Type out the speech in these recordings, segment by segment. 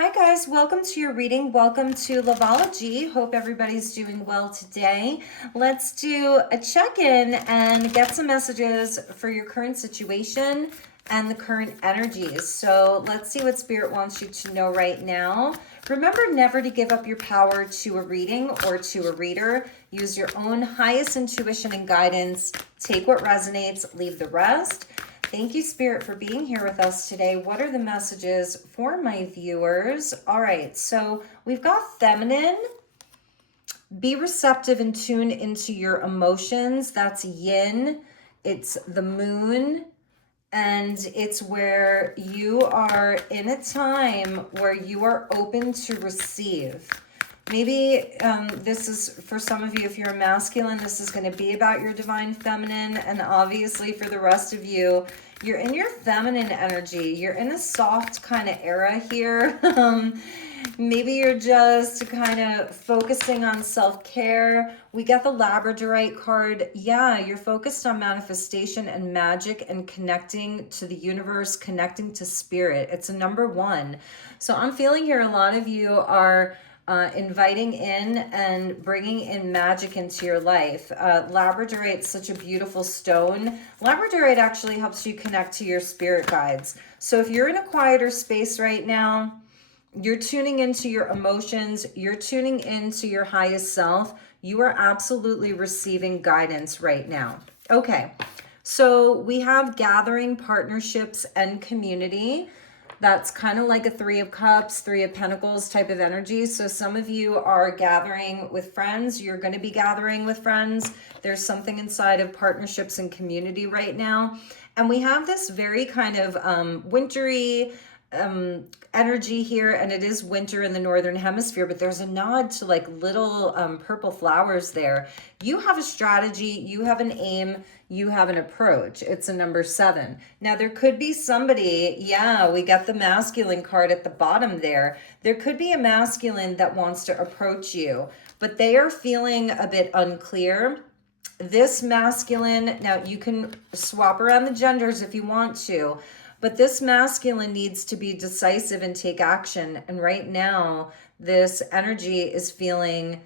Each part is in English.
Hi guys, welcome to your reading. Welcome to Loveology. Hope everybody's doing well today. Let's do a check-in and get some messages for your current situation and the current energies. So let's see what Spirit wants you to know right now. Remember never to give up your power to a reading or to a reader. Use your own highest intuition and guidance. Take what resonates, leave the rest. Thank you, Spirit, for being here with us today. What are the messages for my viewers? All right, so we've got feminine. Be receptive and tune into your emotions. That's yin. It's the moon. And it's where you are in a time where you are open to receive. Maybe this is, for some of you, if you're a masculine, this is going to be about your divine feminine. And obviously for the rest of you, you're in your feminine energy. You're in a soft kind of era here. Maybe you're just kind of focusing on self-care. We get the Labradorite card. Yeah, you're focused on manifestation and magic and connecting to the universe, connecting to spirit. It's a number one. So I'm feeling here a lot of you are inviting in and bringing in magic into your life. Labradorite is such a beautiful stone. Labradorite actually helps you connect to your spirit guides. So if you're in a quieter space right now, you're tuning into your emotions, you're tuning into your highest self, you are absolutely receiving guidance right now. Okay, so we have gathering, partnerships, and community. That's kind of like a Three of Cups, Three of Pentacles type of energy. So some of you are gathering with friends. You're going to be gathering with friends. There's something inside of partnerships and community right now. And we have this very kind of wintry energy here, and it is winter in the northern hemisphere, but there's a nod to like little purple flowers there. You have a strategy, you have an aim, you have an approach. It's a number 7. Now there could be somebody, yeah, we got the masculine card at the bottom there. There could be a masculine that wants to approach you, but they are feeling a bit unclear. This masculine, now you can swap around the genders if you want to, but this masculine needs to be decisive and take action. And right now, this energy is feeling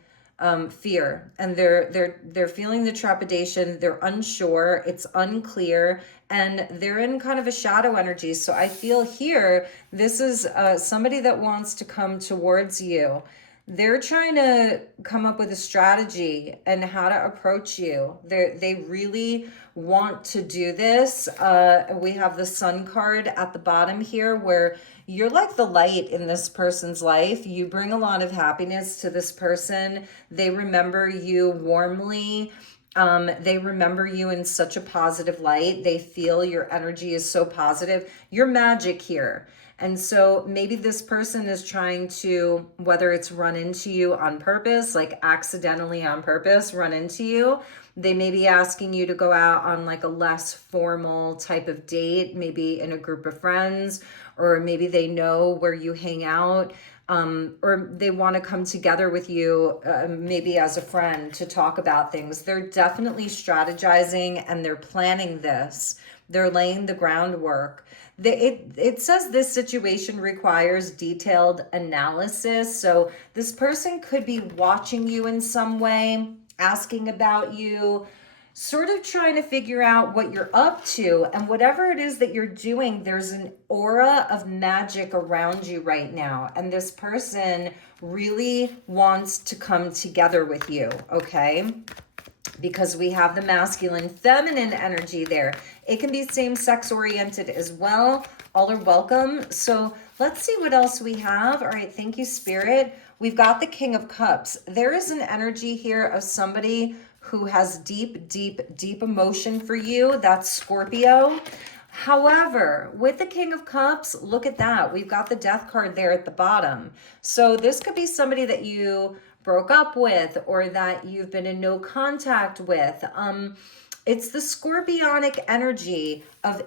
fear, and they're feeling the trepidation. They're unsure. It's unclear, and they're in kind of a shadow energy. So I feel here, this is somebody that wants to come towards you. They're trying to come up with a strategy and how to approach you. They really want to do this. We have the Sun card at the bottom here, where you're like the light in this person's life. You bring a lot of happiness to this person. They remember you warmly. They remember you in such a positive light. They feel your energy is so positive. You're magic here. And so maybe this person is trying to, whether it's run into you on purpose, like accidentally on purpose, run into you. They may be asking you to go out on like a less formal type of date, maybe in a group of friends, or maybe they know where you hang out. Or they want to come together with you, maybe as a friend, to talk about things. They're definitely strategizing and they're planning this. They're laying the groundwork. It says this situation requires detailed analysis. So this person could be watching you in some way, asking about you, sort of trying to figure out what you're up to. And whatever it is that you're doing, there's an aura of magic around you right now. And this person really wants to come together with you, okay? Because we have the masculine feminine energy there. It can be same-sex oriented as well. All are welcome. So let's see what else we have. All right, thank you, Spirit. We've got the King of Cups. There is an energy here of somebody who has deep, deep, deep emotion for you. That's Scorpio. However, with the King of Cups, look at that. We've got the Death card there at the bottom. So this could be somebody that you broke up with, or that you've been in no contact with. It's the scorpionic energy of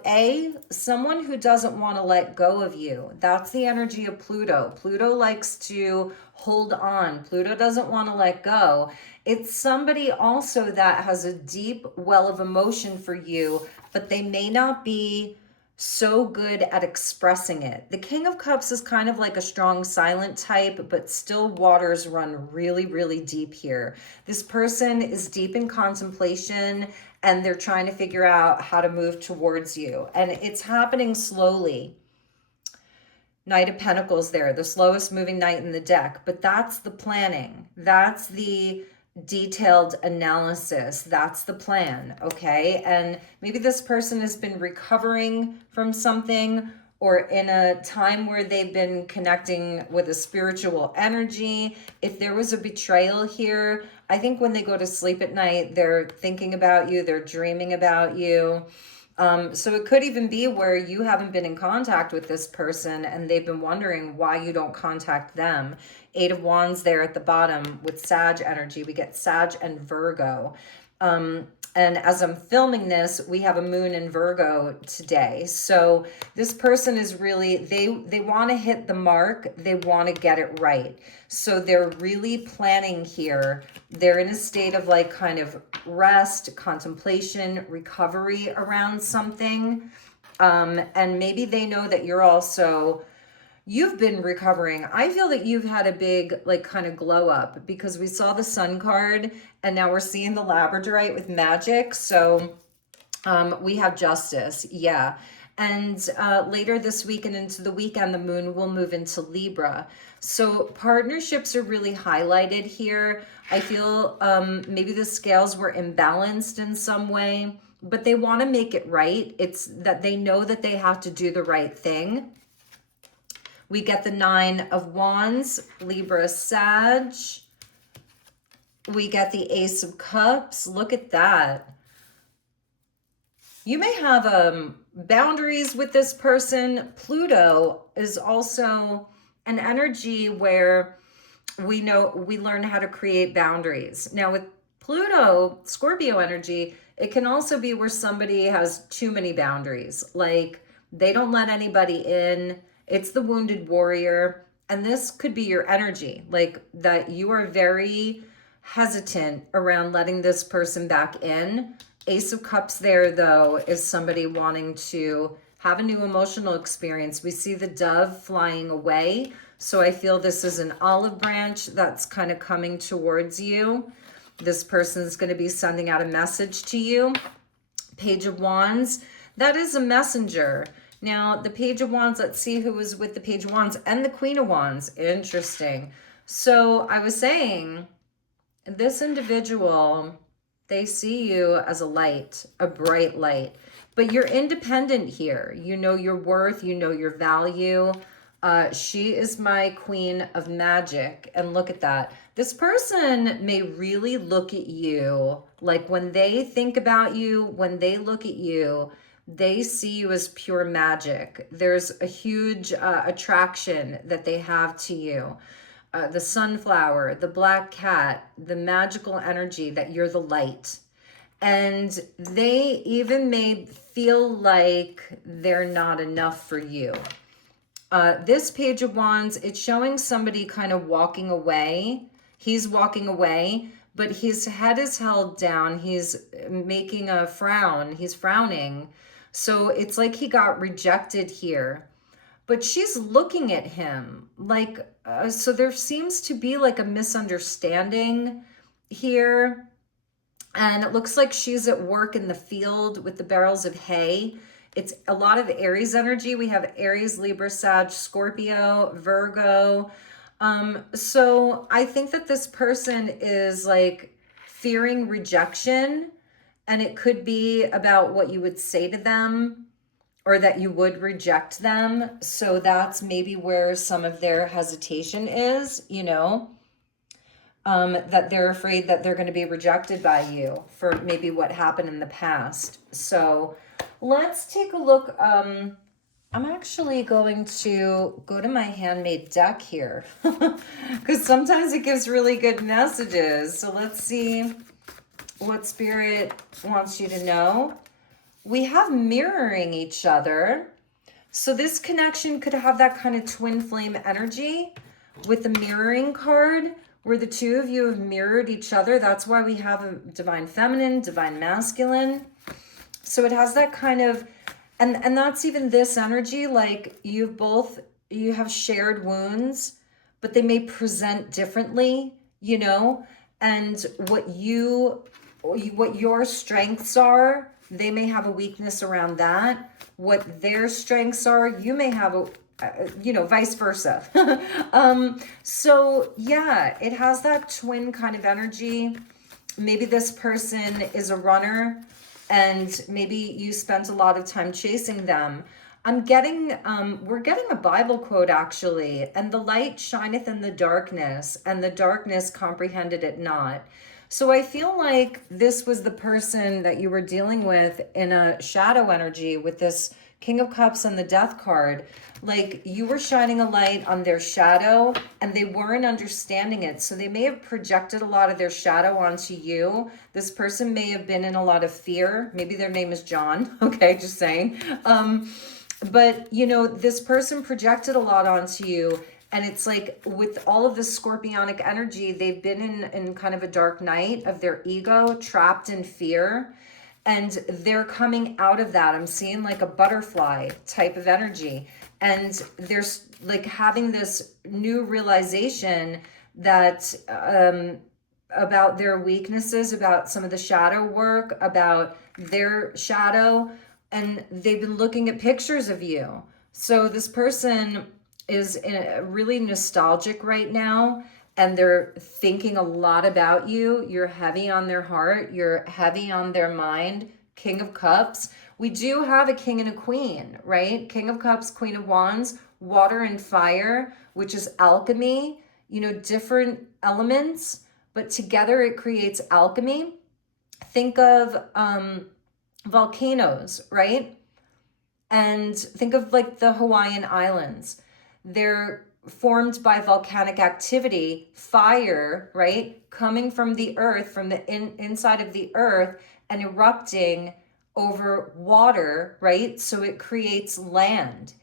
someone who doesn't want to let go of you. That's the energy of Pluto. Pluto likes to hold on. Pluto doesn't want to let go. It's somebody also that has a deep well of emotion for you, but they may not be so good at expressing it. The King of Cups is kind of like a strong silent type, but still waters run really, really deep here. This person is deep in contemplation and they're trying to figure out how to move towards you. And it's happening slowly. Knight of Pentacles there, the slowest moving knight in the deck. But that's the planning. That's the detailed analysis. That's the plan, okay? And maybe this person has been recovering from something, or in a time where they've been connecting with a spiritual energy. If there was a betrayal here, I think when they go to sleep at night, they're thinking about you, they're dreaming about you. So it could even be where you haven't been in contact with this person and they've been wondering why you don't contact them. Eight of Wands there at the bottom with Sag energy. We get Sag and Virgo. And as I'm filming this, we have a moon in Virgo today. So this person is really, they want to hit the mark. They want to get it right. So they're really planning here. They're in a state of like kind of rest, contemplation, recovery around something. And maybe they know that you're also, you've been recovering. I feel that you've had a big like kind of glow up because we saw the Sun card and now we're seeing the Labradorite with magic. So we have justice. Yeah. And later this week and into the weekend, the moon will move into Libra. So partnerships are really highlighted here. I feel maybe the scales were imbalanced in some way, but they want to make it right. It's that they know that they have to do the right thing. We get the Nine of Wands, Libra, Sag. We get the Ace of Cups. Look at that. You may have boundaries with this person. Pluto is also an energy where we learn how to create boundaries. Now with Pluto, Scorpio energy, it can also be where somebody has too many boundaries. Like they don't let anybody in. It's the wounded warrior. And this could be your energy, like that you are very hesitant around letting this person back in. Ace of Cups there, though, is somebody wanting to have a new emotional experience. We see the dove flying away. So I feel this is an olive branch that's kind of coming towards you. This person's going to be sending out a message to you. Page of Wands, that is a messenger. Now, the Page of Wands, let's see who was with the Page of Wands and the Queen of Wands. Interesting. So I was saying, this individual, they see you as a light, a bright light, but you're independent here. You know your worth, you know your value. She is my Queen of Magic. And look at that. This person may really look at you, like when they think about you, when they look at you, they see you as pure magic. There's a huge attraction that they have to you. The sunflower, the black cat, the magical energy that you're the light. And they even may feel like they're not enough for you. This Page of Wands, it's showing somebody kind of walking away. He's walking away, but his head is held down. He's making a frown. He's frowning. So it's like he got rejected here. But she's looking at him like, so there seems to be like a misunderstanding here. And it looks like she's at work in the field with the barrels of hay. It's a lot of Aries energy. We have Aries, Libra, Sag, Scorpio, Virgo. So I think that this person is like fearing rejection, and it could be about what you would say to them, or that you would reject them. So that's maybe where some of their hesitation is, you know, that they're afraid that they're going to be rejected by you for maybe what happened in the past. So let's take a look. I'm actually going to go to my handmade deck here because sometimes it gives really good messages. So let's see what Spirit wants you to know. We have mirroring each other. So this connection could have that kind of twin flame energy with the mirroring card where the two of you have mirrored each other. That's why we have a divine feminine, divine masculine. So it has that kind of And that's even this energy, like you have shared wounds, but they may present differently, you know, and what your strengths are, they may have a weakness around that. What their strengths are, you may have a vice versa. So yeah, it has that twin kind of energy. Maybe this person is a runner and maybe you spent a lot of time chasing them. We're getting a Bible quote actually, and the light shineth in the darkness, and the darkness comprehended it not. So I feel like this was the person that you were dealing with in a shadow energy with this King of Cups and the Death card. Like you were shining a light on their shadow and they weren't understanding it. So they may have projected a lot of their shadow onto you. This person may have been in a lot of fear. Maybe their name is John. Okay, just saying. But this person projected a lot onto you. And it's like with all of this scorpionic energy, they've been in kind of a dark night of their ego, trapped in fear. And they're coming out of that. I'm seeing like a butterfly type of energy. And there's like having this new realization that about their weaknesses, about some of the shadow work, about their shadow. And they've been looking at pictures of you. So this person is really nostalgic right now, and they're thinking a lot about you. You're heavy on their heart. You're heavy on their mind. King of Cups. We do have a king and a queen, right? King of Cups, Queen of Wands, water and fire, which is alchemy, different elements, but together it creates alchemy. Think of volcanoes, right? And think of like the Hawaiian Islands. They're formed by volcanic activity, fire, right? Coming from the earth, from the inside of the earth and erupting over water, right? So it creates land.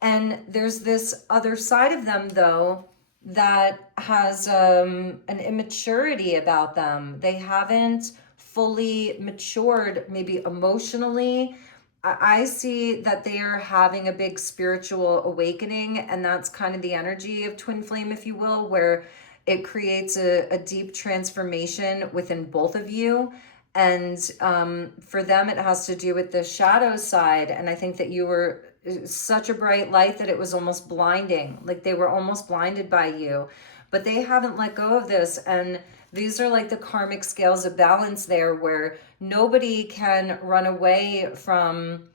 And there's this other side of them though that has an immaturity about them. They haven't fully matured, maybe emotionally. I see that they are having a big spiritual awakening, and that's kind of the energy of twin flame, if you will, where it creates a deep transformation within both of you. And for them, it has to do with the shadow side. And I think that you were such a bright light that it was almost blinding, like they were almost blinded by you. But they haven't let go of this. And these are like the karmic scales of balance there, where nobody can run away from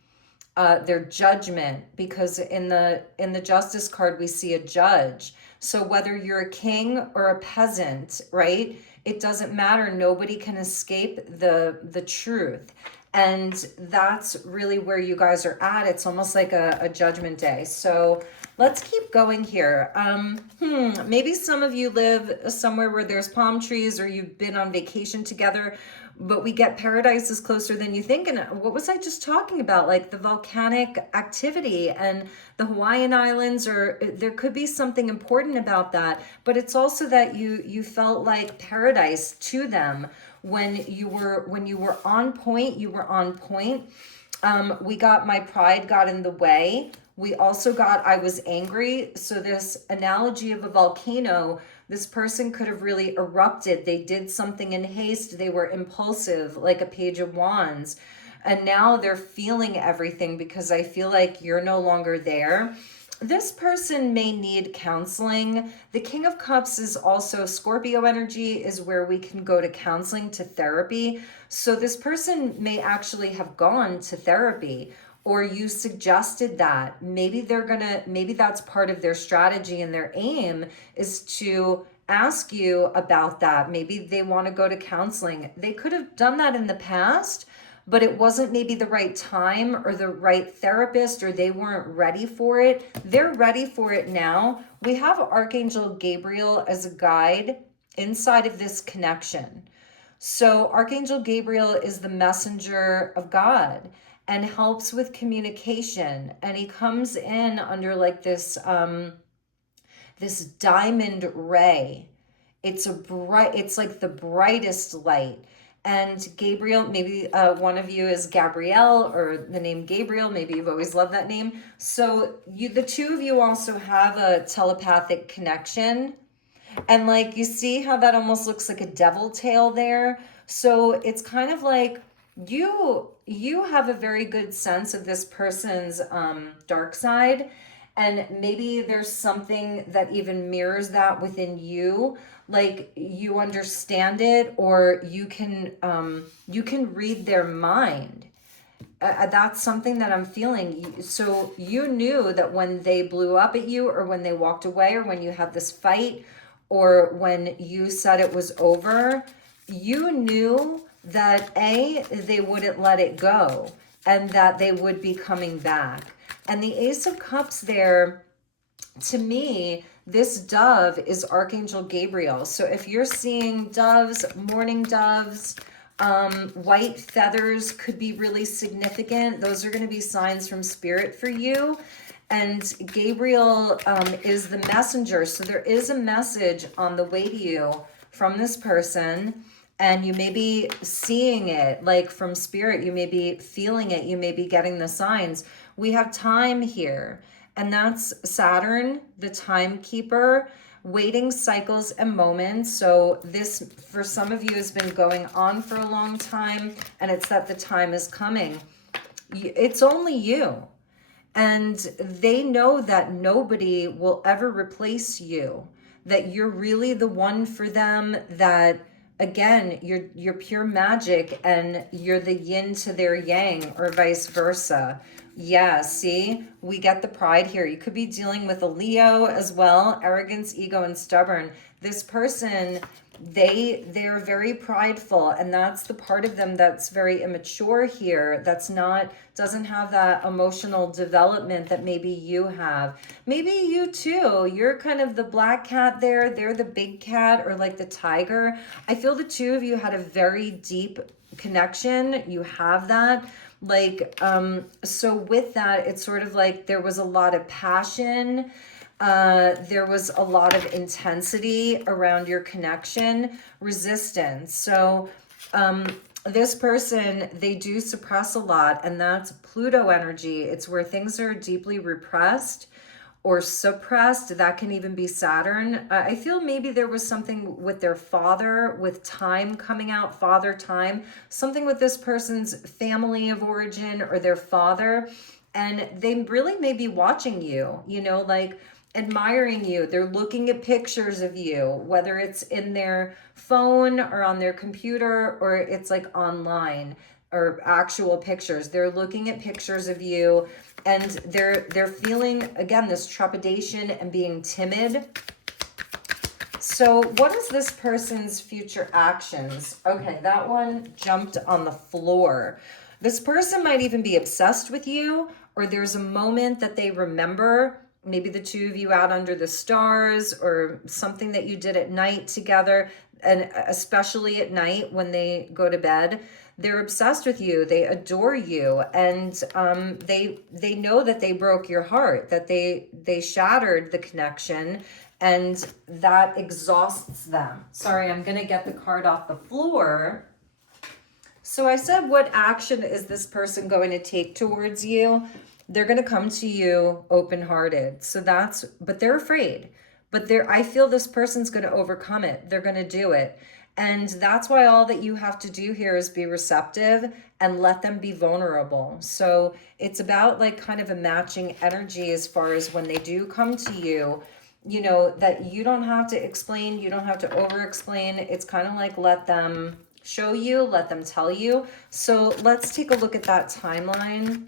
their judgment, because in the justice card we see a judge. So whether you're a king or a peasant, right, it doesn't matter. Nobody can escape the truth. And that's really where you guys are at. It's almost like a judgment day. So let's keep going here. Maybe some of you live somewhere where there's palm trees, or you've been on vacation together, but we get paradise is closer than you think. And what was I just talking about? Like the volcanic activity and the Hawaiian Islands, or there could be something important about that. But it's also that you felt like paradise to them when you were on point. You were on point. We got my pride got in the way. We also got I was angry. So this analogy of a volcano, this person could have really erupted. They did something in haste. They were impulsive, like a page of wands. And now they're feeling everything because I feel like you're no longer there. This person may need counseling. The King of Cups is also Scorpio energy, is where we can go to counseling, to therapy. So this person may actually have gone to therapy, or you suggested that. Maybe maybe that's part of their strategy, and their aim is to ask you about that. Maybe they want to go to counseling. They could have done that in the past, but it wasn't maybe the right time or the right therapist, or they weren't ready for it. They're ready for it now. We have Archangel Gabriel as a guide inside of this connection. So Archangel Gabriel is the messenger of God and helps with communication. And he comes in under like this this diamond ray. It's like the brightest light. And Gabriel, maybe one of you is Gabrielle, or the name Gabriel, maybe you've always loved that name. So the two of you also have a telepathic connection. And like, you see how that almost looks like a devil tail there? So it's kind of like you have a very good sense of this person's dark side, and maybe there's something that even mirrors that within you, like you understand it, or you can read their mind. That's something that I'm feeling. So you knew that when they blew up at you, or when they walked away, or when you had this fight, or when you said it was over, you knew that they wouldn't let it go, and that they would be coming back. And the Ace of Cups there, to me, this dove is Archangel Gabriel. So if you're seeing doves, mourning doves, white feathers could be really significant. Those are going to be signs from spirit for you. And Gabriel is the messenger. So there is a message on the way to you from this person. And you may be seeing it like from spirit. You may be feeling it. You may be getting the signs. We have time here. And that's Saturn, the timekeeper, waiting cycles and moments. So this, for some of you, has been going on for a long time, and it's that the time is coming. It's only you. And they know that nobody will ever replace you, that you're really the one for them, that again, you're pure magic, and you're the yin to their yang, or vice versa. Yeah, see, we get the pride here. You could be dealing with a Leo as well, arrogance, ego, and stubborn. This person, they're very prideful, and that's the part of them that's very immature here, doesn't have that emotional development that maybe you have. Maybe you too, you're kind of the black cat there, they're the big cat, or like the tiger. I feel the two of you had a very deep connection. You have that. Like, so with that, it's sort of like there was a lot of passion. There was a lot of intensity around your connection, resistance. So, this person, they do suppress a lot, and that's Pluto energy. It's where things are deeply repressed or suppressed. That can even be Saturn. I feel maybe there was something with their father, with time coming out, father time, something with this person's family of origin or their father. And they really may be watching you, like admiring you. They're looking at pictures of you, whether it's in their phone or on their computer, or it's like online or actual pictures. They're looking at pictures of you, and they're feeling, again, this trepidation and being timid. So what is this person's future actions? Okay, that one jumped on the floor. This person might even be obsessed with you, or there's a moment that they remember, maybe the two of you out under the stars, or something that you did at night together, and especially at night when they go to bed. They're obsessed with you. They adore you, and they know that they broke your heart, that they shattered the connection, and that exhausts them. Sorry, I'm gonna get the card off the floor. So I said, what action is this person going to take towards you? They're going to come to you open-hearted. So but they're afraid. But I feel this person's going to overcome it. They're going to do it. And that's why all that you have to do here is be receptive and let them be vulnerable. So it's about like kind of a matching energy as far as when they do come to you, that you don't have to explain, you don't have to over-explain. It's kind of like let them show you, let them tell you. So let's take a look at that timeline.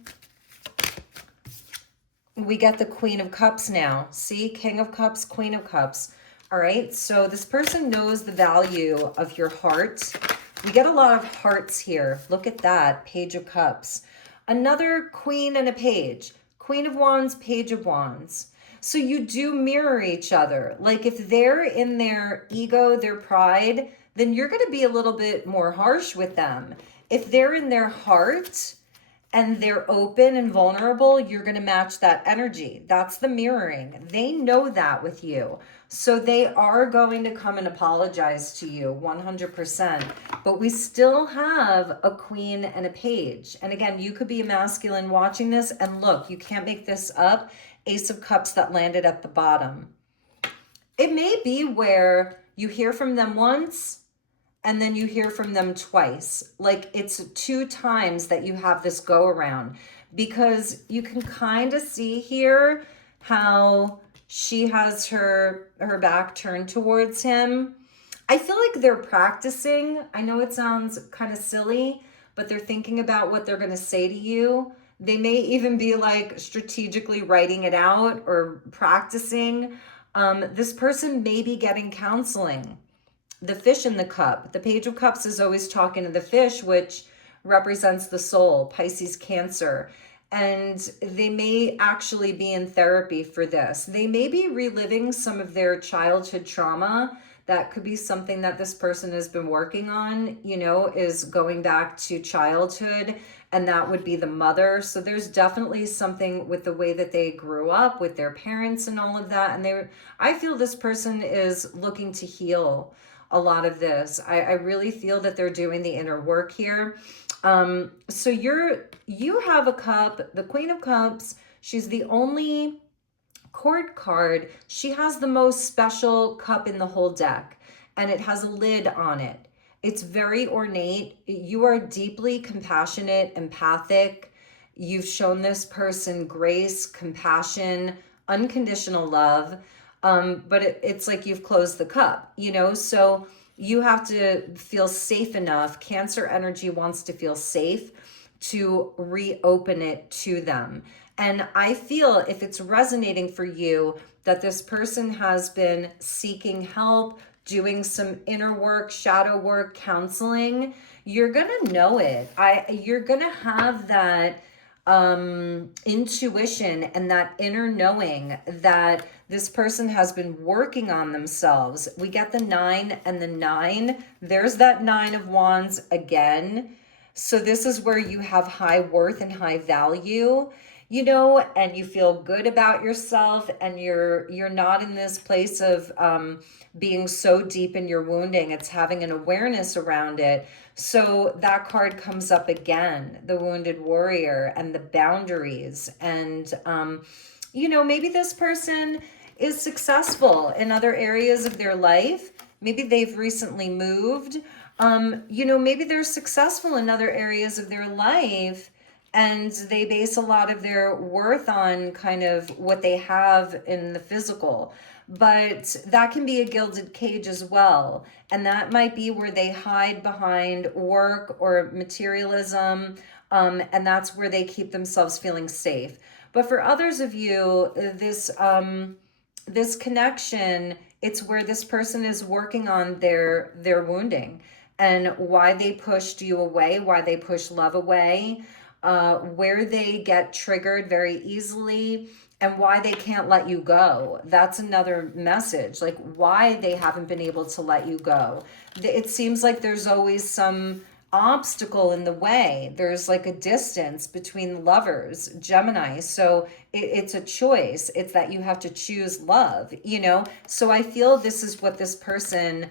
We get the Queen of Cups now. See, King of Cups, Queen of Cups. All right, so this person knows the value of your heart. We get a lot of hearts here. Look at that, Page of Cups. Another Queen and a Page. Queen of Wands, Page of Wands. So you do mirror each other. Like if they're in their ego, their pride, then you're going to be a little bit more harsh with them. If they're in their heart and they're open and vulnerable, you're going to match that energy. That's the mirroring. They know that with you. So they are going to come and apologize to you 100%. But we still have a queen and a page. And again, you could be a masculine watching this. And look, you can't make this up. Ace of Cups that landed at the bottom. It may be where you hear from them once and then you hear from them twice. Like it's 2 times that you have this go around, because you can kind of see here how she has her back turned towards him. I feel like they're practicing. I know it sounds kind of silly, but they're thinking about what they're going to say to you. They may even be like strategically writing it out or practicing. This person may be getting counseling. The fish in the cup. The Page of Cups is always talking to the fish, which represents the soul, Pisces, Cancer. And they may actually be in therapy for this. They may be reliving some of their childhood trauma. That could be something that this person has been working on, you know, is going back to childhood, and that would be the mother. So there's definitely something with the way that they grew up with their parents and all of that. And I feel this person is looking to heal a lot of this. I really feel that they're doing the inner work here. So you have a cup, the Queen of Cups. She's the only court card. She has the most special cup in the whole deck, and it has a lid on it. It's very ornate. You are deeply compassionate, empathic. You've shown this person grace, compassion, unconditional love. But it's like you've closed the cup, you know, so you have to feel safe enough. Cancer energy wants to feel safe to reopen it to them. And I feel, if it's resonating for you, that this person has been seeking help, doing some inner work, shadow work, counseling, you're gonna know it. You're gonna have that intuition and that inner knowing that this person has been working on themselves. We get the 9 and the 9. There's that 9 of Wands again. So this is where you have high worth and high value, you know, and you feel good about yourself, and you're not in this place of being so deep in your wounding. It's having an awareness around it. So that card comes up again, the wounded warrior and the boundaries. And, you know, maybe this person is successful in other areas of their life. Maybe they've recently moved. You know, maybe they're successful in other areas of their life, and they base a lot of their worth on kind of what they have in the physical. But that can be a gilded cage as well. And that might be where they hide behind work or materialism. And that's where they keep themselves feeling safe. But for others of you, this connection, it's where this person is working on their wounding and why they pushed you away, why they push love away, where they get triggered very easily, and why they can't let you go. That's another message, like why they haven't been able to let you go. It seems like there's always some obstacle in the way. There's like a distance between lovers, Gemini. So it's a choice. It's that you have to choose love, you know? So I feel this is what this person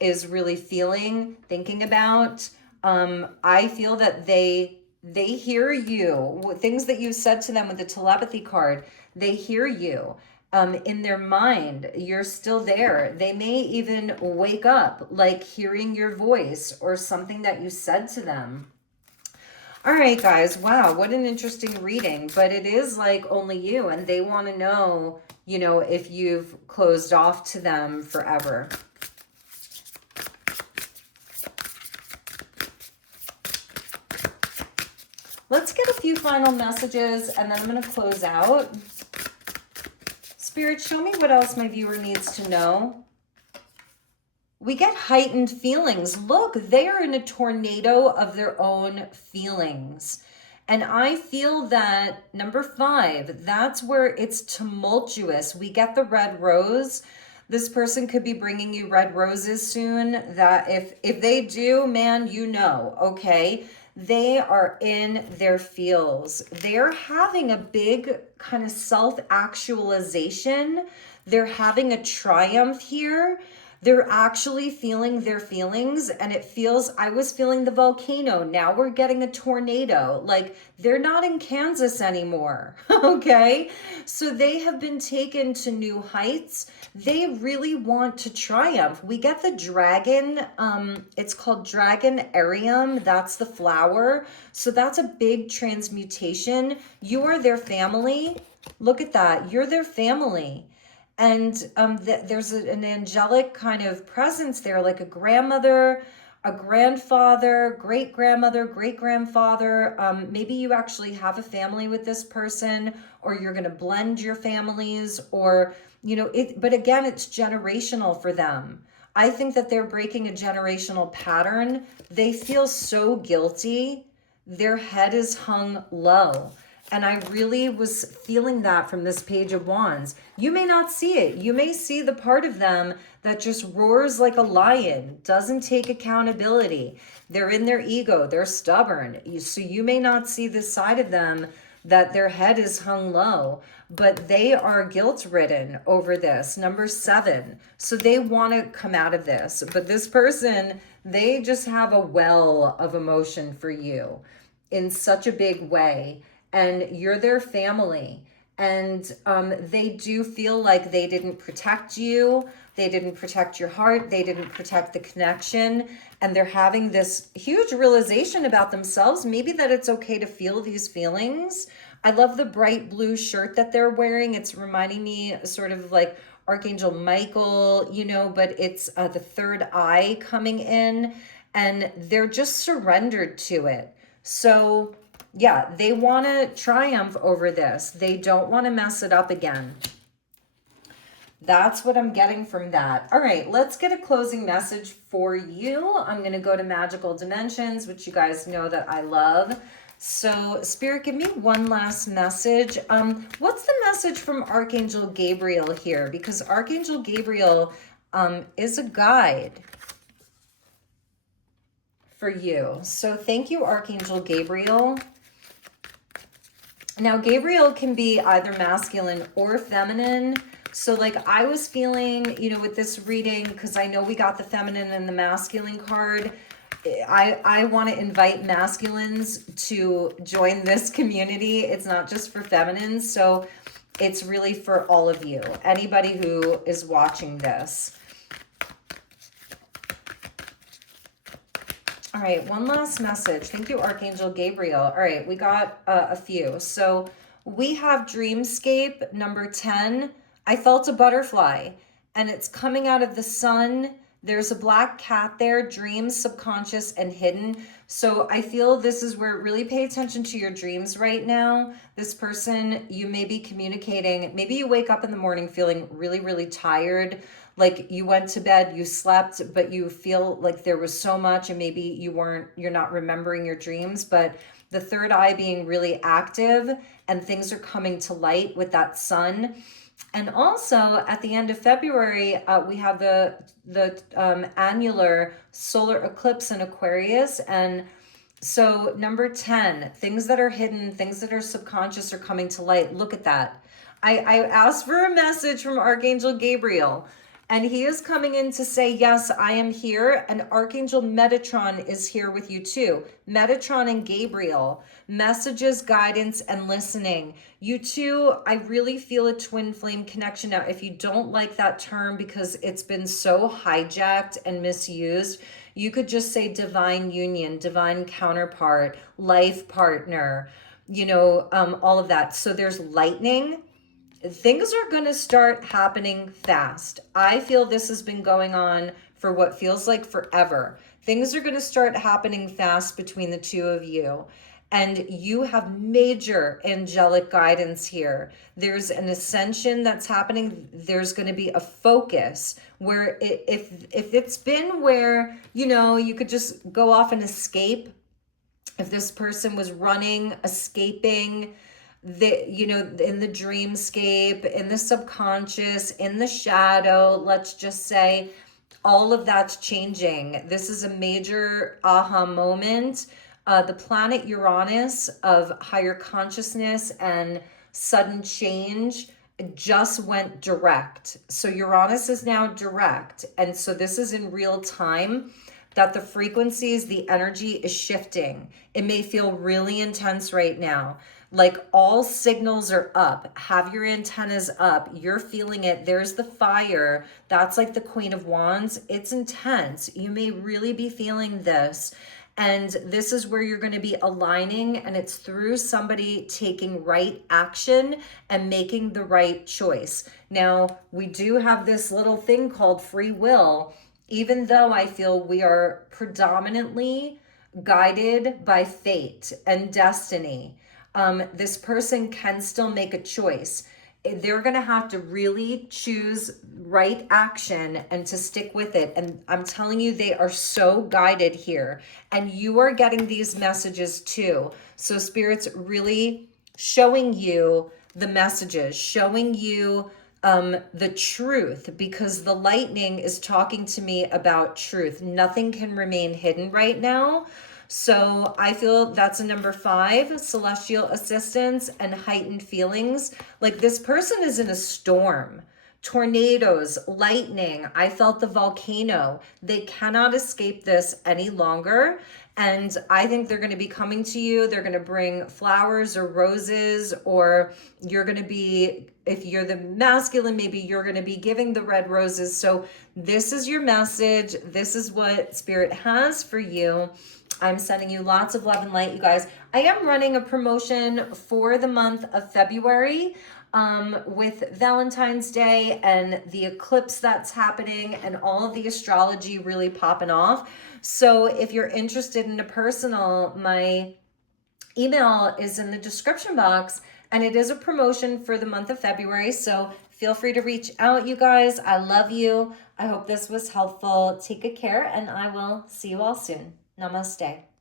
is really feeling, thinking about. I feel that they hear you. Things that you said to them with the telepathy card, they hear you. In their mind, you're still there. They may even wake up, like hearing your voice or something that you said to them. All right, guys. Wow, what an interesting reading. But it is like only you, and they want to know, you know, if you've closed off to them forever. Let's get a few final messages, and then I'm going to close out. Spirit, show me what else my viewer needs to know. We get heightened feelings. Look, they are in a tornado of their own feelings. And I feel that number 5, that's where it's tumultuous. We get the red rose. This person could be bringing you red roses soon. That if they do, man, you know, okay? They are in their feels. They're having a big kind of self-actualization. They're having a triumph here. They're actually feeling their feelings, and it feels, I was feeling the volcano. Now we're getting a tornado. Like, they're not in Kansas anymore. Okay. So they have been taken to new heights. They really want to triumph. We get the dragon. It's called Dragon Arium. That's the flower. So that's a big transmutation. You are their family. Look at that. You're their family. And there's an angelic kind of presence there, like a grandmother, a grandfather, great grandmother, great grandfather. Maybe you actually have a family with this person, or you're going to blend your families, or, you know, but again, it's generational for them. I think that they're breaking a generational pattern. They feel so guilty. Their head is hung low. And I really was feeling that from this Page of Wands. You may not see it. You may see the part of them that just roars like a lion, doesn't take accountability. They're in their ego. They're stubborn. So you may not see this side of them, that their head is hung low, but they are guilt-ridden over this. Number 7. So they want to come out of this. But this person, they just have a well of emotion for you in such a big way. And you're their family, and they do feel like they didn't protect you, they didn't protect your heart, they didn't protect the connection, and they're having this huge realization about themselves, maybe that it's okay to feel these feelings. I love the bright blue shirt that they're wearing. It's reminding me sort of like Archangel Michael, you know, but it's the third eye coming in, and they're just surrendered to it. So yeah, they want to triumph over this. They don't want to mess it up again. That's what I'm getting from that. All right, let's get a closing message for you. I'm going to go to Magical Dimensions, which you guys know that I love. So, Spirit, give me one last message. What's the message from Archangel Gabriel here? Because Archangel Gabriel is a guide for you. So thank you, Archangel Gabriel. Now, Gabriel can be either masculine or feminine. So like I was feeling, you know, with this reading, because I know we got the feminine and the masculine card, I want to invite masculines to join this community. It's not just for feminines. So it's really for all of you, anybody who is watching this. All right, one last message. Thank you, Archangel Gabriel. All right, we got a few. So we have Dreamscape number 10. I felt a butterfly, and it's coming out of the sun. There's a black cat there, dreams, subconscious, and hidden. So I feel this is where really pay attention to your dreams right now. This person, you may be communicating. Maybe you wake up in the morning feeling really, really tired. Like you went to bed, you slept, but you feel like there was so much, and maybe you're not remembering your dreams, but the third eye being really active and things are coming to light with that sun. And also at the end of February, we have the annular solar eclipse in Aquarius. And so number 10, things that are hidden, things that are subconscious are coming to light. Look at that. I asked for a message from Archangel Gabriel, and he is coming in to say, yes, I am here. And Archangel Metatron is here with you too. Metatron and Gabriel, messages, guidance, and listening. You two, I really feel a twin flame connection. Now, if you don't like that term because it's been so hijacked and misused, you could just say divine union, divine counterpart, life partner, you know, all of that. So there's lightning. Things are going to start happening fast. I feel this has been going on for what feels like forever. Things are going to start happening fast between the two of you. And you have major angelic guidance here. There's an ascension that's happening. There's going to be a focus where if it's been where, you know, you could just go off and escape. If this person was running, escaping, you know, in the dreamscape, in the subconscious, in the shadow, let's just say, all of that's changing. This is a major aha moment. The planet Uranus of higher consciousness and sudden change just went direct. So Uranus is now direct. And so this is in real time that the frequencies, the energy is shifting. It may feel really intense right now. Like all signals are up. Have your antennas up. You're feeling it. There's the fire. That's like the Queen of Wands. It's intense. You may really be feeling this. And this is where you're going to be aligning, and it's through somebody taking right action and making the right choice. Now, we do have this little thing called free will, even though I feel we are predominantly guided by fate and destiny. This person can still make a choice. They're going to have to really choose right action and to stick with it. And I'm telling you, they are so guided here. And you are getting these messages too. So Spirit's really showing you the messages, showing you the truth, because the lightning is talking to me about truth. Nothing can remain hidden right now. So I feel that's a number 5, celestial assistance and heightened feelings. Like this person is in a storm, tornadoes, lightning. I felt the volcano. They cannot escape this any longer. And I think they're going to be coming to you. They're going to bring flowers or roses, or you're going to be, if you're the masculine, maybe you're going to be giving the red roses. So this is your message. This is what Spirit has for you. I'm sending you lots of love and light, you guys. I am running a promotion for the month of February with Valentine's Day and the eclipse that's happening and all of the astrology really popping off. So if you're interested in a personal, my email is in the description box, and it is a promotion for the month of February. So feel free to reach out, you guys. I love you. I hope this was helpful. Take good care, and I will see you all soon. Namaste.